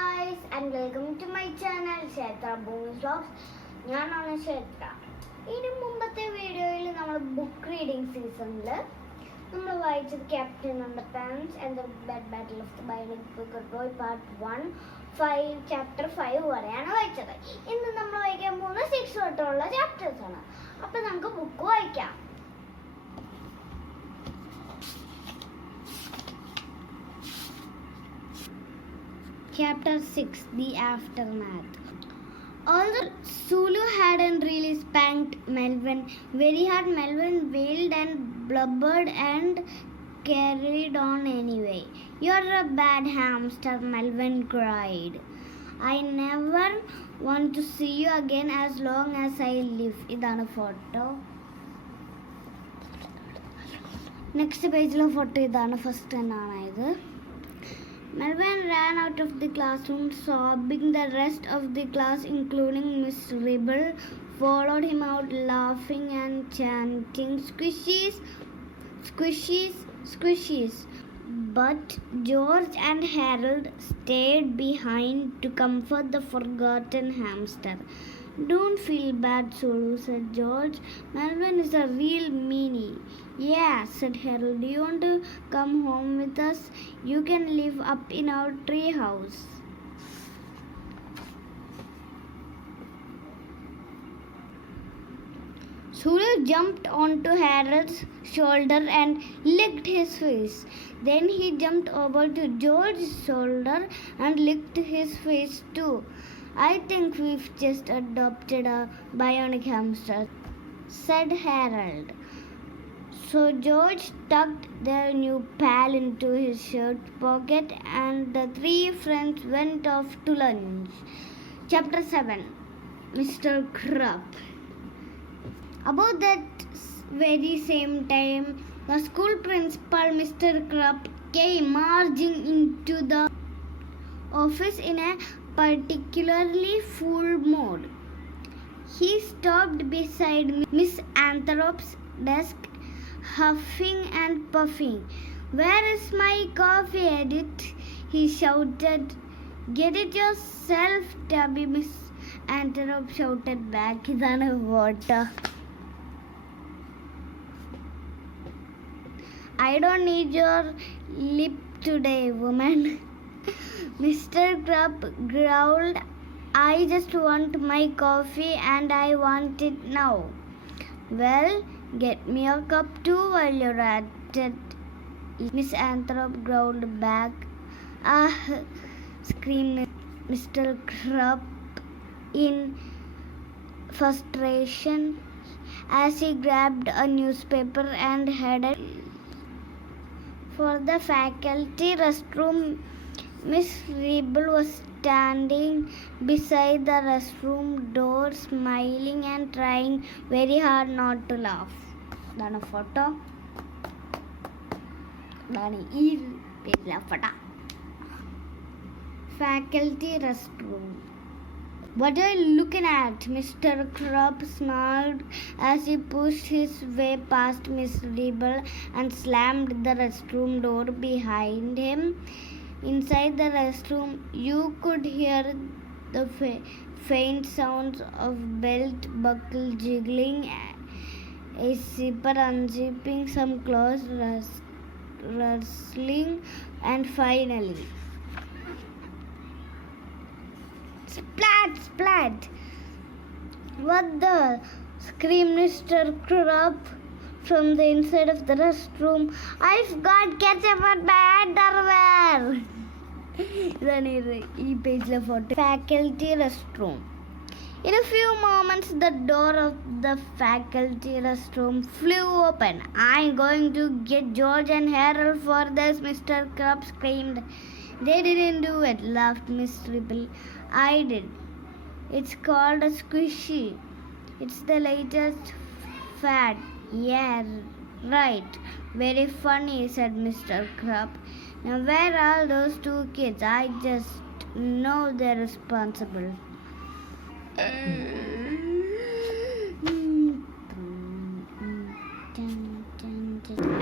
guys and welcome to my channel Kshetra Bhumis Vlogs. ഞാനാണ് ക്ഷേത്ര. ഇതിനു മുമ്പത്തെ വീഡിയോയിൽ നമ്മൾ ബുക്ക് റീഡിംഗ് സീസണിൽ നമ്മൾ വായിച്ചത് Captain Underpants and the bad battle of the bailing boy part 1 chapter 5 വരെയാണ് വായിച്ചത്. ഇന്ന് നമ്മൾ വായിക്കാൻ പോകുന്ന 6 തൊട്ടുള്ള ചാപ്റ്റേഴ്സ് ആണ്. അപ്പോൾ നമുക്ക് ബുക്ക് വായിക്കാം. Chapter 6 The Aftermath. Although Sulu hadn't really spanked Melvin very hard, Melvin wailed and blubbered and carried on anyway. "You're a bad hamster," Melvin cried. "I never want to see you again as long as I live." ഇതാണ് photo. Next പേജിലെ photo ഇതാണ്. First തന്നെയാണ് ഇത്. Melvin ran out of the classroom sobbing. The rest of the class, including Miss Ribble, followed him out laughing and chanting "Squishies, squishies, squishies." But George and Harold stayed behind to comfort the forgotten hamster. "Don't feel bad, Sulu," said George. "Melvin is a real meanie." "Yeah," said Harold. "Do you want to come home with us? You can live up in our tree house." Sulu jumped onto Harold's shoulder and licked his face. Then he jumped over to George's shoulder and licked his face too. "I think we've just adopted a bionic hamster," said Harold. So George tucked their new pal into his shirt pocket and the three friends went off to lunch. Chapter 7 Mr. Krupp. About that very same time, the school principal, Mr. Krupp, came marching into the office in a particularly full mood. He stopped beside Miss Anthrop's desk, huffing and puffing. "Where is my coffee, Edith?" he shouted. "Get it yourself, Tabby," Miss Anthrop shouted back. "Idana water. I don't need your lip today, woman." Mr. Krupp growled. "I just want my coffee and I want it now." "Well, get me a cup too while you're at it," Miss Anthrop growled back. "Ah!" screamed Mr. Krupp in frustration as he grabbed a newspaper and headed for the faculty restroom. Miss Ribble was standing beside the restroom door, smiling and trying very hard not to laugh. That's a photo. That's a photo. Faculty restroom. "What are you looking at?" Mr. Krupp snarled as he pushed his way past Miss Ribble and slammed the restroom door behind him. Inside the restroom, you could hear the faint sounds of belt buckle jiggling, a zipper unzipping, some clothes rustling, and finally, splat, splat! "What the?" screamed Mr. Krupp from the inside of the restroom. "I've got ketchup on my underwear." ഇതാണ് ഈ പേജിലെ photo. Faculty restroom. In a few moments, the door of the faculty restroom flew open. "I'm going to get George and Harold for this," Mr. Krupp screamed. "They didn't do it," laughed Miss Ribble. "I did. It's called a squishy. It's the latest fad." "Yeah, right. Very funny," said Mr. Krupp. "Now where are those two kids? I just know they're responsible."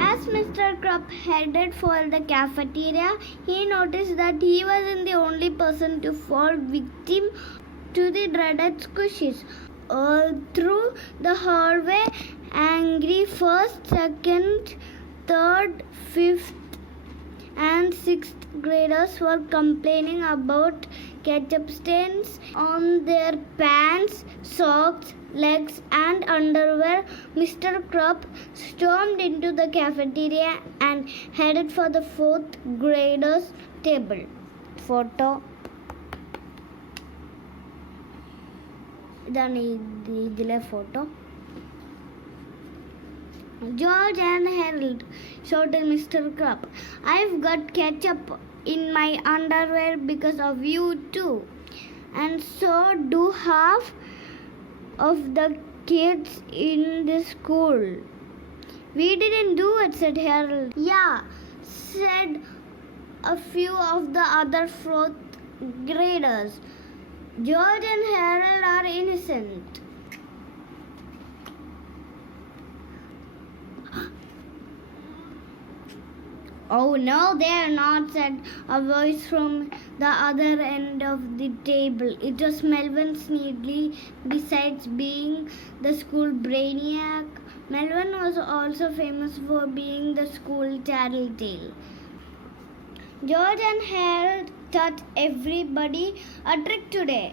As Mr. Krupp headed for the cafeteria, he noticed that he wasn't the only person to fall victim to the dreaded squishes. All through the hallway, angry first, second, third, fifth, and sixth graders were complaining about ketchup stains on their pants, socks, legs, and underwear. Mr. Krupp stormed into the cafeteria and headed for the fourth graders' table. Photo. ഇതാണ് ഇതിലെ photo. George and Harold shouted Mr. Krupp, "I've got ketchup in my underwear because of you too. And so do half of the kids in the school." "We didn't do it," said Harold. "Yeah," said a few of the other fourth graders. "George and Harold are innocent." "Oh no, they are not," said a voice from the other end of the table. It was Melvin Sneedley. Besides being the school brainiac, Melvin was also famous for being the school tattletale. George and Harold taught everybody a trick today.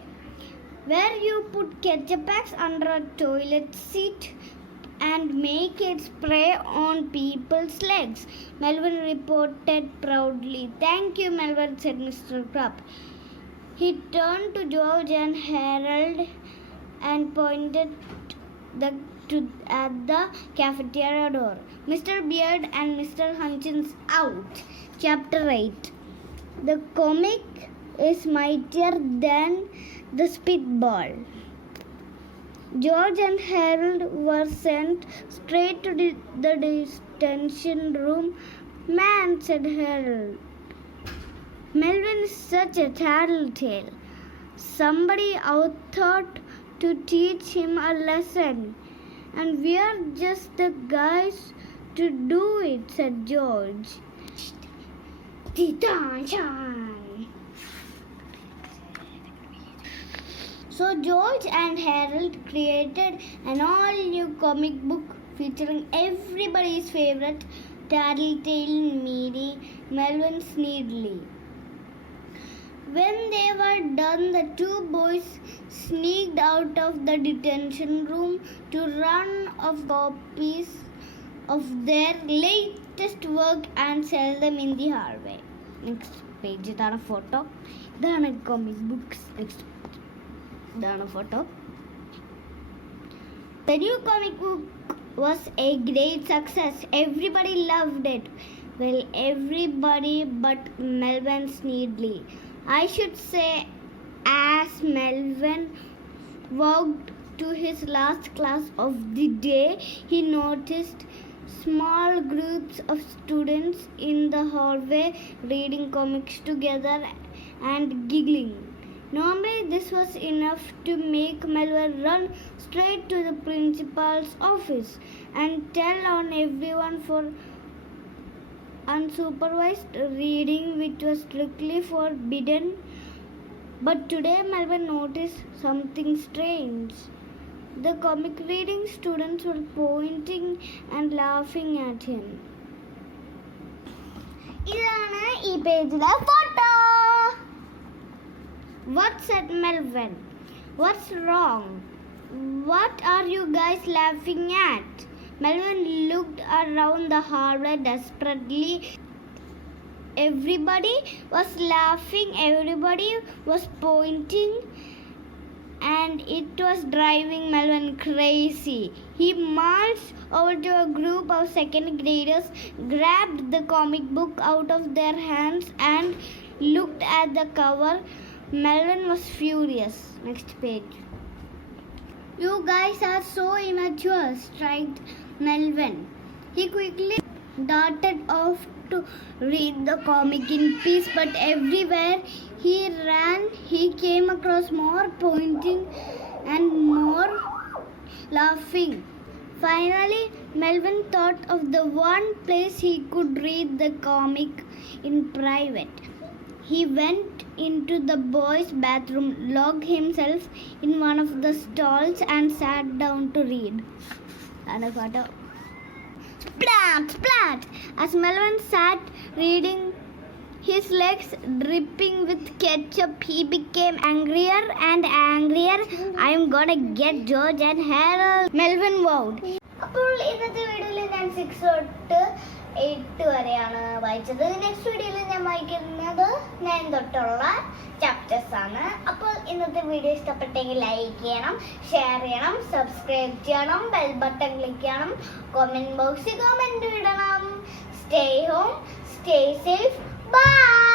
Where you put ketchup packs under a toilet seat and make it spray on people's legs, Melvin reported proudly. "Thank you, Melvin," said Mr. Krupp. He turned to George and Harold and pointed at the cafeteria door. "Mr. Beard and Mr. Hutchins out." Chapter 8. The comic is mightier than the spitball. George and Harold were sent straight to the detention room. "Man," said Harold, "Melvin is such a tattletale. Somebody out thought to teach him a lesson, and we're just the guys to do it," said George. So George and Harold created an all-new comic book featuring everybody's favorite tattletale meanie, Melvin Sneedley. When they were done, the two boys sneaked out of the detention room to run off copies of their latest work and sell them in the hallway. Next page. ഇതാണ് photo. ഇതാണ് comic books. Next. ഇതാണ് photo. The new comic book was a great success. Everybody loved it. Well, everybody but Melvin Sneedley. I should say, as Melvin walked to his last class of the day, he noticed small groups of students in the hallway reading comics together and giggling. Normally, this was enough to make Melvin run straight to the principal's office and tell on everyone for unsupervised reading, which was strictly forbidden. But today, Melvin noticed something strange. The comic reading students were pointing and laughing at him. ഇതാണ് ഈ പേജിലെ photo. What said Melvin? "What's wrong? What are you guys laughing at?" Melvin looked around the hallway desperately. Everybody was laughing, everybody was pointing, and it was driving Melvin crazy. He marched over to a group of second graders, grabbed the comic book out of their hands, and looked at the cover. Melvin was furious. Next page. "You guys are so immature," shrieked Melvin. He quickly darted off to read the comic in peace, but everywhere he ran, he came across more pointing and more laughing. Finally, Melvin thought of the one place he could read the comic in private. He went into the boys' bathroom, locked himself in one of the stalls, and sat down to read. And a photo. Splat! Splat! As Melvin sat reading, his legs dripping with ketchup, he became angrier and angrier. I'm gonna get George and Harold, Melvin vowed. അപ്പോൾ ഇന്നത്തെ വീഡിയോയിൽ ഞാൻ 6 തൊട്ട് 8 വരെയാണ് വായിച്ചത്. Next വീഡിയോയിൽ ഞാൻ വായിക്കുന്നത് 9 തൊട്ടുള്ള ചാപ്റ്റേഴ്സ് ആണ്. അപ്പോൾ ഇന്നത്തെ വീഡിയോ ഇഷ്ടപ്പെട്ടെങ്കിൽ ലൈക്ക് ചെയ്യണം, ഷെയർ ചെയ്യണം, സബ്സ്ക്രൈബ് ചെയ്യണം, ബെൽ ബട്ടൺ ക്ലിക്ക് ചെയ്യണം, കമൻറ്റ് ബോക്സിൽ കമൻറ്റ് ഇടണം. Stay home, stay safe. Bye.